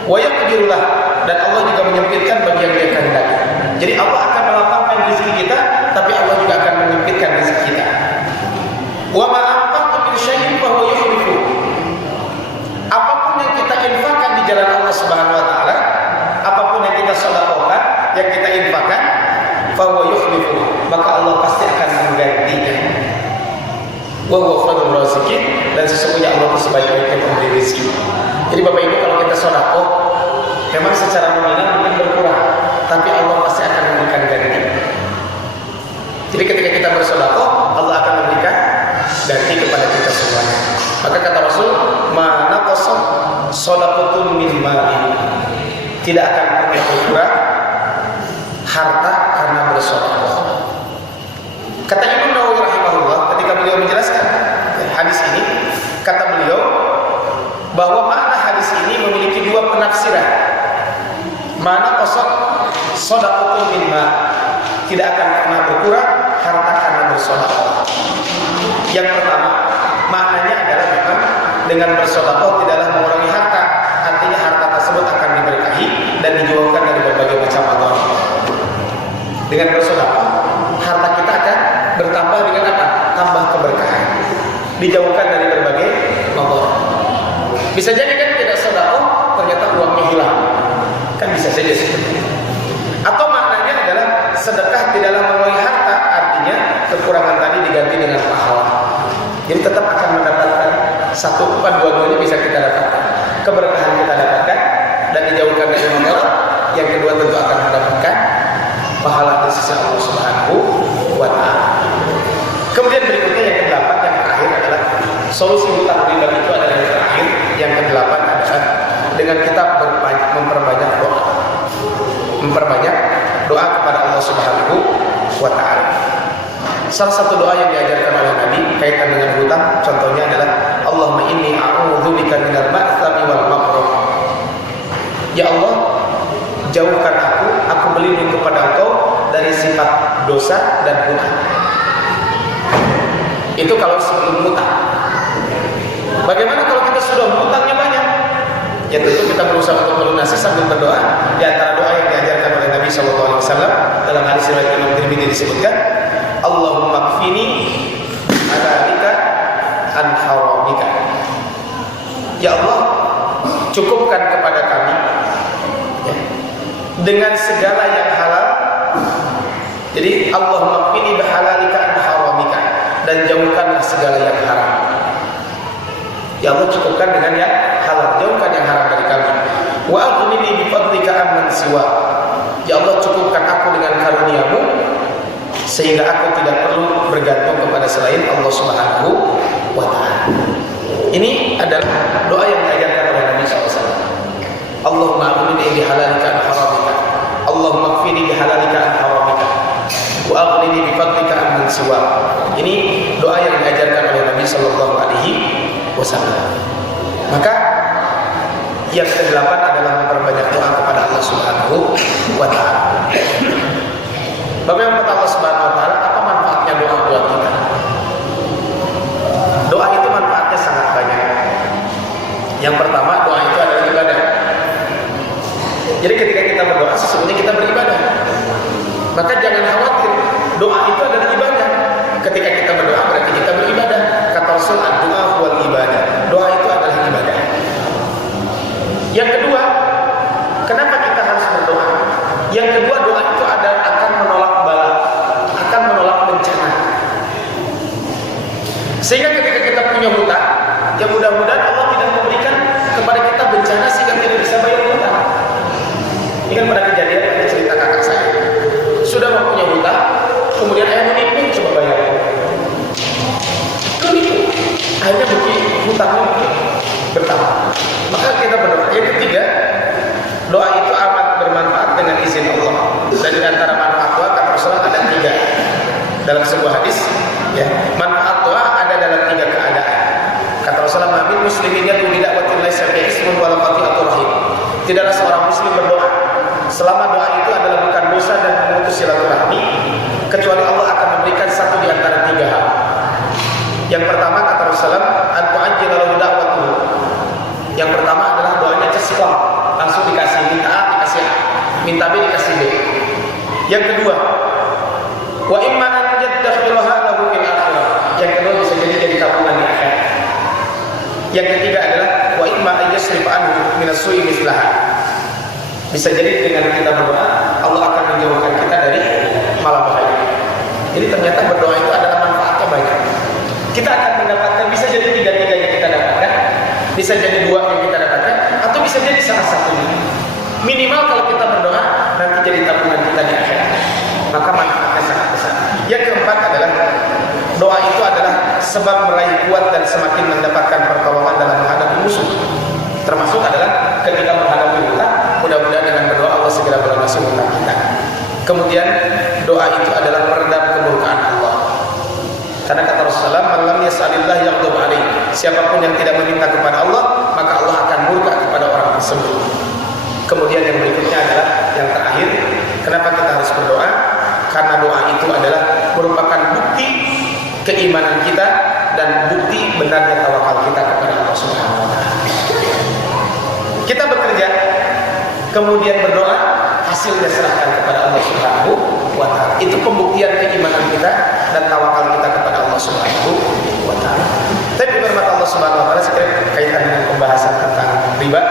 Wa yaqdirulah, dan Allah juga menyempitkan bagi yang Dia kehendaki. Jadi Allah akan melapangkan rezeki kita, tapi Allah juga akan menyempitkan rezeki kita. Wa ma anfaqtum min syai'in fa huwa yukhlifu. Apapun yang kita infakkan di jalan Allah Subhanahu Wa Taala, apapun yang kita sedekahkan, yang kita infakkan, fa huwa yukhlifu, maka Allah pasti akan menggantinya. Wa huwa khairur raziqin, dan sesungguhnya Allah itu sebaik-baiknya pemberi rezeki. Jadi Bapak Ibu, kalau kita sedekah memang secara nominal mungkin berkurang, tapi Allah pasti akan memberikan ganti. Jadi ketika kita bersedekah, Allah akan memberikan ganti kepada kita semuanya. Maka kata Rasul, "Ma naqasa shadaqatun min mali." Tidak akan pernah berkurang harta karena bersedekah. Kata Imam Nawawi rahimahullah ketika beliau menjelaskan hadis ini, kata beliau bahwa makna hadis ini memiliki dua penafsiran. Mana qasad shadaqatun min ma, tidak akan pernah berkurang harta karena bersedekah. Yang pertama, maknanya adalah memang dengan bersedekah tidaklah mengurangi harta, artinya harta tersebut akan diberkahi dan dijauhkan dari berbagai macam madarat. Dengan bersedekah, harta kita akan bertambah dengan apa? Tambah keberkahan, dijauhkan dari berbagai madarat. Bisa jadi kan tidak sedekah, ternyata uangnya hilang, kan bisa saja seperti itu. Atau maknanya adalah sedekah tidaklah mengurangi harta, artinya kekurangan tadi diganti dengan pahala. Jadi tetap akan mendapatkan satu, bukan dua-duanya bisa kita dapatkan. Keberkahan kita dapatkan dan dijauhkan dari madarat. Yang kedua tentu akan mendapatkan pahala di sisi Allah Subhanahu wa Ta'ala. Kemudian berikutnya yang ke-8, yang terakhir adalah solusi hutang riba itu adalah yang terakhir. Yang ke-8 adalah dengan kita memperbanyak doa. Memperbanyak doa kepada Allah Subhanahu wa Ta'ala. Salah satu doa yang diajarkan oleh Nabi kaitan dengan hutang, contohnya adalah Allahumma inni a'udzubika minal ma'tsami wal maghrur. Ya Allah, jauhkan aku berlindung kepada Engkau dari sifat dosa dan hutang. Itu kalau sebelum hutang. Bagaimana kalau kita sudah hutangnya banyak? Ya tentu kita berusaha untuk melunasi sambil berdoa. Di antara doa yang diajarkan oleh Nabi SAW dalam hadis riwayat Imam Tirmidzi disebutkan, Allahumma kfini halalika an haramika. Ya Allah, cukupkan kepada kami ya, dengan segala yang halal. Jadi Allahumma kfini bihalalika an haramika, dan jauhkanlah segala yang haram. Ya Allah, cukupkan dengan yang halal, jauhkan yang haram dari kami. Wa aghnini bi fadlika amman siwa. Ya Allah, cukupkan aku dengan karunia-Mu sehingga aku tidak perlu bergantung kepada selain Allah Subhanahu wa Ta'ala. Ini adalah doa yang diajarkan oleh Nabi SAW. Allahumma aghnini bi halalika an haramika. Allahumma kfini bi halalika an haramika. Wa aghnini bi fadlika amman siwa. Ini doa yang diajarkan oleh Nabi sallallahu alaihi wasallam. Maka yang ke-8 adalah memperbanyak doa kepada Allah Subhanahu wa Ta'ala. Bapak yang kata Allah Subhanahu wa Ta'ala, apa manfaatnya doa buat kita? Doa itu manfaatnya sangat banyak. Yang pertama, doa itu adalah ibadah. Jadi ketika kita berdoa, sesungguhnya kita beribadah. Maka jangan khawatir, doa itu adalah ibadah. Ketika kita berdoa, berarti kita beribadah. Kata Rasul, doa wal ibadah. Doa itu adalah ibadah. Yang kedua, kenapa kita harus berdoa? Yang kedua, doa itu akan menolak bala, akan menolak bencana. Sehingga ketika kita punya hutang, ya mudah-mudahan Allah tidak memberikan kepada kita bencana sehingga tidak bisa bayar hutang. Ini kan pada kejadian ada cerita kakak saya, sudah mempunyai hutang, kemudian ayah menipu coba bayar. Menipu, akhirnya hutangnya bertambah. Maka kita berdoa. Yang ketiga, doa itu amat bermanfaat dengan izin Allah. Dan di antara manfaat doa kata Rasulullah ada 3 dalam sebuah hadis. Ya, manfaat doa ada dalam 3 keadaan. Kata Rasulullah, "Min muslimin yad'u bi da'watin laysa biha ismun wa la qati'atu rahim." Tidaklah seorang muslim berdoa selama doa itu adalah bukan dosa dan memutus silaturahmi, kecuali Allah akan memberikan satu di antara 3 hal. Yang pertama kata Rasulullah, "An tu'ajjila lahu da'watuhu." Yang pertama adalah doanya cepat, langsung dikasih, minta A dikasih A, minta B dikasih B. Yang kedua, wa imma an yadkhulaha lahu fil akhirah. Yang kedua bisa jadi tabungan di akhirat. Yang ketiga adalah wa imma an yasrif anhu min as-su'i mislaha. Bisa jadi dengan kita berdoa, Allah akan menjauhkan kita dari malapetaka. Jadi ternyata berdoa itu adalah manfaatnya banyak. Kita akan mendapatkan, bisa jadi 3-3 yang kita dapatkan, bisa jadi 2 yang kita dapatkan, atau bisa jadi salah satunya. Minimal kalau kita berdoa nanti jadi tabungan kita di akhirat. Maka manfaatnya sangat besar. Yang keempat adalah doa itu adalah sebab meraih kuat dan semakin mendapatkan pertolongan dalam menghadapi musuh. Termasuk adalah ketika menghadapi hutang, mudah-mudahan dengan berdoa Allah segera melunasi hutang kita. Kemudian doa itu adalah meredam kemurkaan Allah. Karena kata Rasulullah, "Man lam yas'alillah yaghdab alaih." Siapapun yang tidak meminta kepada Allah, maka Allah akan murka kepada orang tersebut. Kemudian yang berikutnya adalah yang terakhir, kenapa kita harus berdoa? Karena doa itu adalah merupakan bukti keimanan kita dan bukti benarnya tawakal kita kepada Allah Subhanahu wa taala. Kita bekerja, kemudian berdoa, hasilnya serahkan kepada Allah Subhanahu wa taala. Itu pembuktian keimanan kita dan tawakal kita kepada Allah Subhanahu wa taala. Tapi firman Allah Subhanahu wa taala sekiranya kaitan dengan pembahasan tentang riba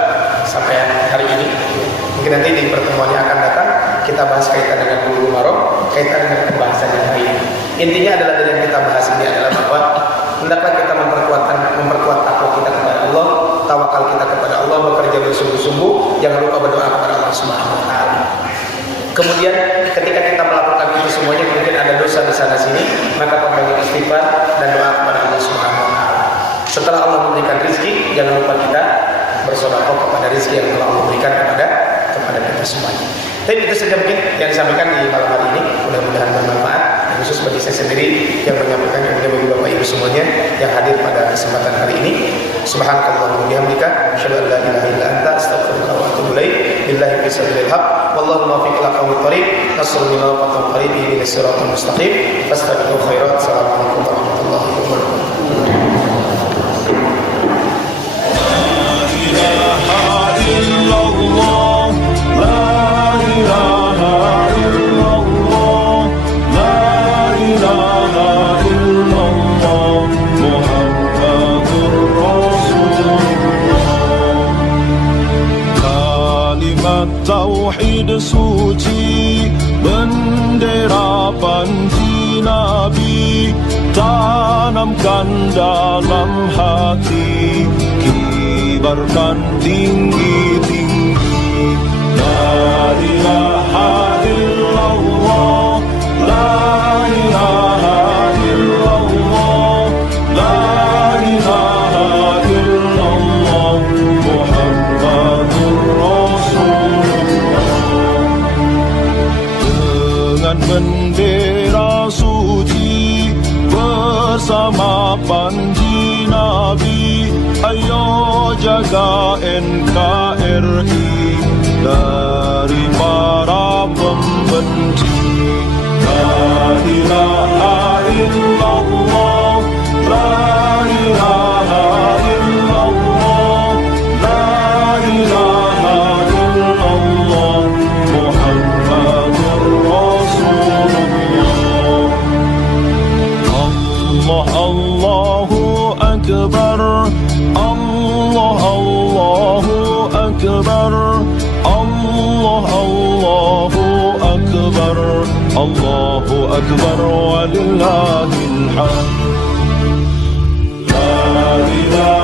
sampai hari ini. Mungkin nanti di pertemuan yang akan datang kita bahas kaitan dengan Bulughul Maram, kaitan dengan pembahasan yang hari ini. Intinya adalah dari yang kita bahas ini adalah bahwa hendaklah kita memperkuat takwa kita kepada Allah, tawakal kita kepada Allah, bekerja bersungguh-sungguh, jangan lupa berdoa kepada Allah Subhanahu wa taala. Kemudian ketika kita melakukan itu semuanya, mungkin ada dosa di sana sini, maka perbanyak istighfar dan doa kepada Allah Subhanahu wa taala. Setelah Allah memberikan rezeki, jangan lupa kita bersedekah kepada rezeki yang telah Allah berikan kepada kita semuanya. Tapi itu saja mungkin yang disampaikan di malam hari ini. Mudah-mudahan bermanfaat, khusus bagi saya sendiri yang menyampaikan, kemudian bagi Bapak Ibu semuanya yang hadir pada kesempatan hari ini. Subhanakallahumma wa bihamdika, asyhadu an la ilaha illa anta, astaghfiruka wa atubu ilaik. Billahi fisabilil haq, wallahu muwaffiq ila aqwamit thoriq, nasrul minal qatl qarib ila siratal mustaqim. Fastabiqul khairat. Assalamualaikum warahmatullahi wabarakatuh. Tauhid suci, bendera panji Nabi, tanamkan dalam hati, kibarkan tinggi-tinggi. La ilaha illallah, la ilaha illallah, la ilaha illallah, Muhammadur Rasulullah. Dengan bendera suci bersama panji Nabi, ayo jaga NKRI dari para pembenci. La ilaha illallah, la ilaha illallah, la ilaha illallah, Muhammadur Rasulullah. Allah Allahu Akbar, Allah Allahu Akbar, Allah Allahu Akbar, Allahu Akbar walillahil hamd. La ilaha